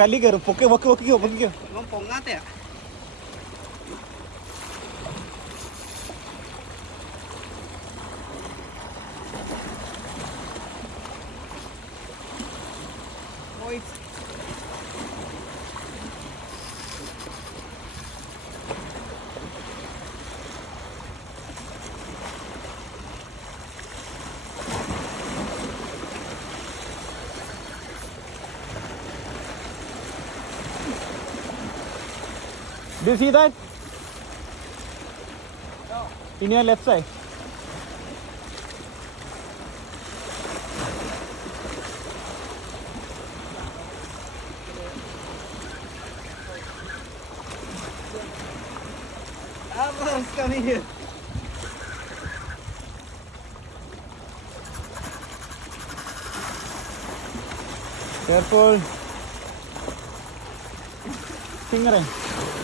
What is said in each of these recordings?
കല്ലി കയറും പൊക്കി പൊക്കി പൊക്കിക്കോ പൊക്കിക്കോ പൊങ്ങാത്തയാ Do you see that? In your left side. Everyone's coming here. Careful. Stingray.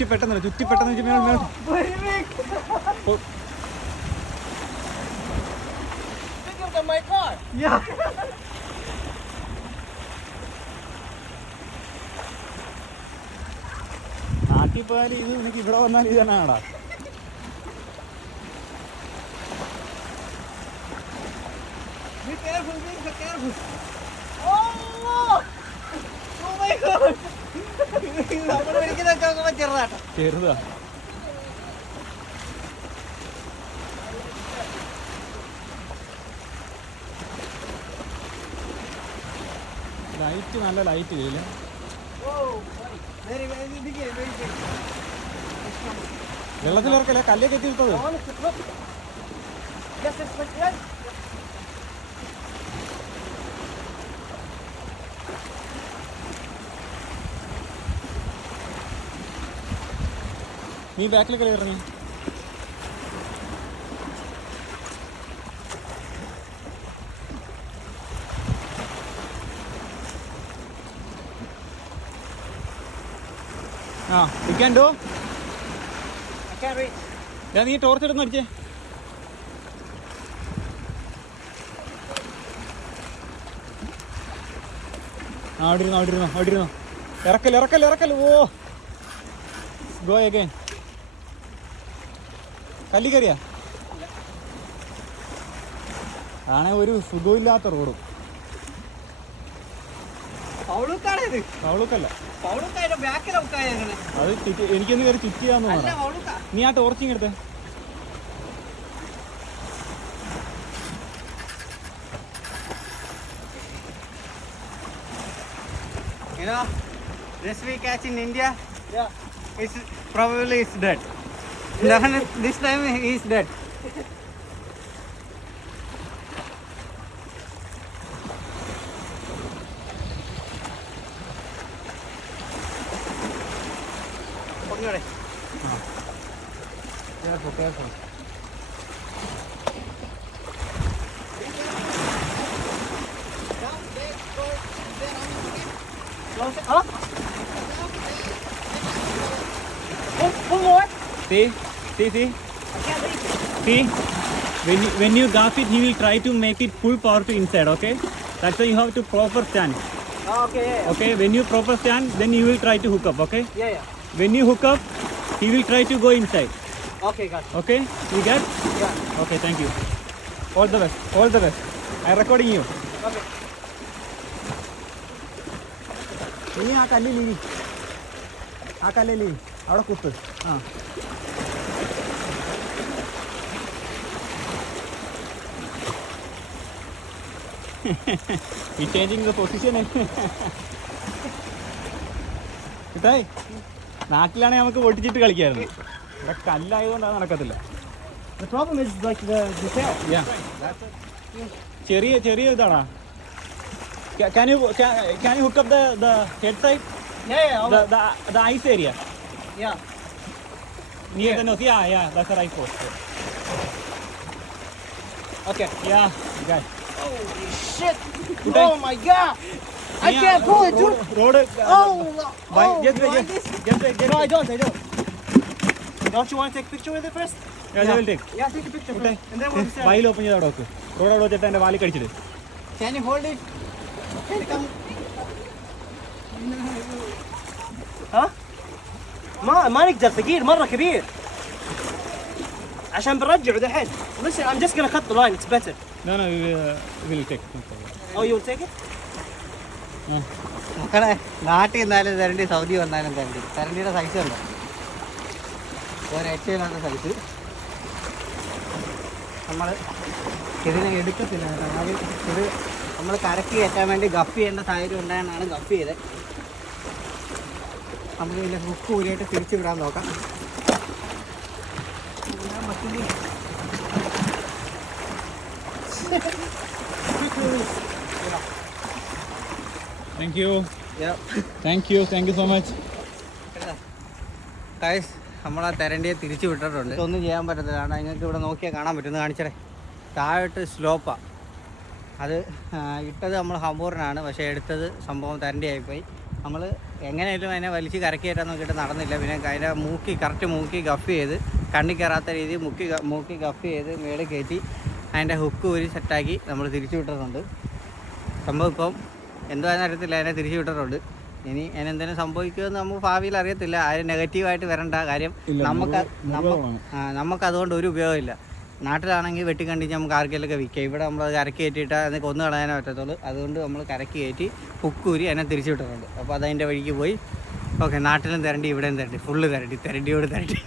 ചുറ്റി പെട്ടെന്ന് ചുറ്റി പെട്ടെന്ന്. ഓ, Bigger than my car. Yeah. നാട്ടിൽ പോയാൽ ഇത് നിനക്ക് ഇവിടെ വന്നാൽ ഇത് തന്നെയാടാ Be careful, be careful. Oh! Oh my god! Light നല്ല ലൈറ്റ് ചെയ്യില്ല വെള്ളത്തിലിറക്കല്ലേ? കല്ലേ കെത്തി നീ ബാക്കിൽ കയറി ആ can't reach. ഞാൻ നീ ടോർച്ച് എടുന്ന് അടിച്ചേ. ആ അവിടെ ഇരുന്നോ അവിടെ ഇരുന്നോ അവിടെ ഇരുന്നോ. ഇറക്കൽ ഇറക്കൽ ഇറക്കൽ. ഓ. ഗോ അഗൈൻ കല്ലി കയറിയാ ആണെ ഒരു സുഖമില്ലാത്ത റോഡും. അത് എനിക്കൊന്ന് കയറി ചുറ്റിയാന്ന് തോന്നാം നീ ആ ടോർച്ചിങ് എടുത്തേ. You know, this week catch in India, Yeah. it's probably it's dead. this time he is dead. Careful, careful. Close it up. Pull, pull more. See? see, see. I can't reach. See, when you, when you gas it, he will try to make it full power to inside. Okay, that's why you have to proper stand. Oh, okay, yeah, yeah. Okay, when you proper stand, then you will try to hook up. Okay, Yeah, yeah. when you hook up, he will try to go inside. Okay, got it. Okay, you get? Yeah. Okay, thank you. All the best. All the best. I am recording you. Okay. നീ ആ കല്ലിൽ ഇരി ആ കല്ലിൽ ഇരി അവിടെ കുത്ത് ആ ഈ changing the position. ഇതായി നാട്ടിലാണെങ്കിൽ നമുക്ക് പൊട്ടിച്ചിട്ട് കളിക്കായിരുന്നു ഇവിടെ കല്ലായതുകൊണ്ട് അത് നടക്കത്തില്ല The problem is like the, the tail. ചെറിയ ചെറിയ ഇതാണോ Can you can you hook up the the head side? Yeah, yeah, the the the ice area yeah. near the nose yeah yeah that's the right post Okay. yeah guys Holy shit! Oh my god! I yeah, can't pull it, dude. Roll it. Oh, oh get, get, get, get, get, get. No, I don't. I don't. Don't you want to take a picture with it first? Yeah, yeah. they will take. Yeah, take a picture. Okay. First. And then we'll start. While open your door, roll out that and valley cut it. Can you hold it? Can you come? ها؟ ما ما نقدر ثقيل مره كبير عشان بنرجعه دحين listen I'm just gonna cut the line it's better no no we will, we will take Oh, you'll take it? മക്കളെ നാട്ടിൽ നിന്നാലും തരണ്ടി Saudi വന്നാലും തരണ്ടി തരണ്ടിയുടെ size ഉണ്ടോ? ഒരു രക്ഷയില്ലാത്ത size നമ്മൾ ഇതിനെ എടുക്കത്തില്ല ആദ്യം ഇത് നമ്മൾ കരക്ക് കയറ്റാൻ വേണ്ടി ഗപ്പ് ചെയ്യേണ്ട സാഹചര്യം ഉണ്ടായെന്നാണ് ഗപ്പ് ചെയ്തത് നമ്മൾ ഇതിന്റെ ഹുക്ക് ഊരിയായിട്ട് തിരിച്ചു വിടാൻ നോക്കാം. പറ്റില്ല. Thank you. Yeah. Thank you thank you so much guys നമ്മൾ ആ തെരണ്ടിയെ തിരിച്ചു വിട്ടിട്ടുണ്ട്. ഒന്നും ചെയ്യാൻ പറ്റത്തില്ല. കാരണം നിങ്ങൾക്ക് ഇവിടെ നോക്കിയാൽ കാണാൻ പറ്റുമെന്ന് കാണിച്ചടേ. താഴോട്ട് സ്ലോപ്പാണ് അത് ഇട്ടത് നമ്മൾ ഹമ്പൂറിനാണ് പക്ഷേ എടുത്തത് സംഭവം തരണ്ടിയായിപ്പോയി നമ്മൾ എങ്ങനെയായാലും അതിനെ വലിച്ച് കരക്കി കയറ്റാൻ നോക്കിയിട്ട് നടന്നില്ല. പിന്നെ അതിനെ മൂക്കി കറക്റ്റ് മൂക്കി ഗഫ് ചെയ്ത് കണ്ണി കയറാത്ത രീതിയിൽ മുക്കി മൂക്കി ഗഫ് ചെയ്ത് മേളിൽ കയറ്റി അതിന്റെ ഹുക്ക് ഊരി സെറ്റാക്കി നമ്മൾ തിരിച്ചു വിട്ടിട്ടുണ്ട്. സംഭവം ഇപ്പം എന്തോ അറിയത്തില്ല അതിനെ തിരിച്ചു വിട്ടിട്ടുണ്ട്. ഇനി അതിനെന്തെങ്കിലും സംഭവിക്കുമെന്ന് നമുക്ക് ഭാവിയിൽ അറിയത്തില്ല. ആരും നെഗറ്റീവായിട്ട് വരണ്ട. കാര്യം നമുക്ക് നമുക്ക് അതുകൊണ്ട് ഒരു ഉപയോഗമില്ല. നാട്ടിലാണെങ്കിൽ വെട്ടിക്കണ്ടിച്ച് നമുക്ക് ആർക്കെങ്കിലൊക്കെ വിൽക്കാം. ഇവിടെ നമ്മൾ അത് കരക്ക് കയറ്റിയിട്ട് അതിനെ കൊന്നു കളയാനേ പറ്റത്തുള്ളൂ. അതുകൊണ്ട് നമ്മൾ കരക്ക് കയറ്റി ഹുക്കൂരി അതിനെ തിരിച്ചു വിട്ടിട്ടുണ്ട്. അപ്പോൾ അതതിന്റെ വഴിക്ക് പോയി. ഓക്കെ നാട്ടിലും തരണ്ടി ഇവിടെയും തരണ്ടി. ഫുള്ള് തരണ്ടി തരണ്ടിയോട് തരണ്ടി.